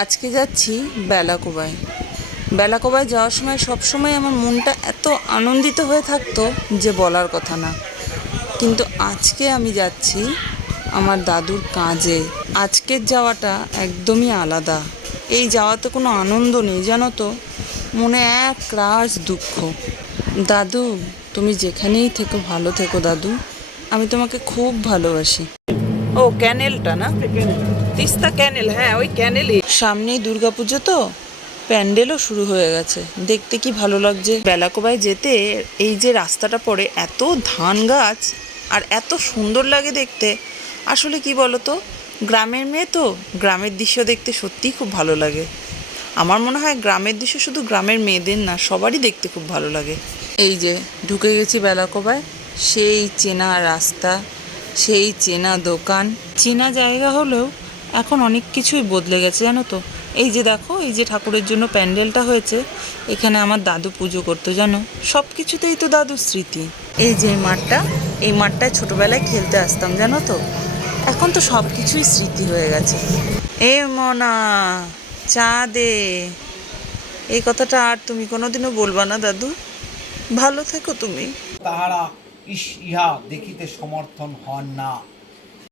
আজকে যাচ্ছি বেলাকোবায়। বেলাকোবায় যাওয়ার সময় সবসময় আমার মনটা এত আনন্দিত হয়ে থাকতো যে বলার কথা না। কিন্তু আজকে আমি যাচ্ছি আমার দাদুর কাজে। আজকের যাওয়াটা একদমই আলাদা। এই যাওয়াতে কোনো আনন্দ নেই, জানো তো, মনে এক রাশ দুঃখ। দাদু, তুমি যেখানেই থেকো ভালো থেকো দাদু, আমি তোমাকে খুব ভালোবাসি। ও ক্যানেলটা না, তিস্তা ক্যানেল, হ্যাঁ ওই ক্যানেলই। সামনেই দুর্গাপুজো তো, প্যান্ডেলও শুরু হয়ে গেছে। দেখতে কি ভালো লাগছে। বেলাকোবায় যেতে এই যে রাস্তাটা পড়ে, এত ধান গাছ আর এত সুন্দর লাগে দেখতে। আসলে কি বলতো, গ্রামের মেয়ে তো, গ্রামের দৃশ্য দেখতে সত্যিই খুব ভালো লাগে। আমার মনে হয় গ্রামের দৃশ্য শুধু গ্রামের মেয়েদের না, সবারই দেখতে খুব ভালো লাগে। এই যে ঢুকে গেছি বেলাকোবায়। সেই চেনা রাস্তা, সেই চেনা দোকান, চেনা জায়গা হলেও এখন অনেক কিছুই বদলে গেছে, জানো তো। এই যে দেখো, এই যে ঠাকুরের জন্য প্যান্ডেলটা হয়েছে, এখানে আমার দাদু পুজো করতো, জানো। সব কিছুতেই তো দাদুর স্মৃতি। এই যে মাঠটা, এই মাঠটায় ছোটোবেলায় খেলতে আসতাম, জানো তো। এখন তো সব কিছুই স্মৃতি হয়ে গেছে। এ মনা, চা দে। এই কথাটা আর তুমি কোনোদিনও বলবা না দাদু। ভালো থেকো তুমি। তাহারা ইহা দেখিতে সমর্থন হন না।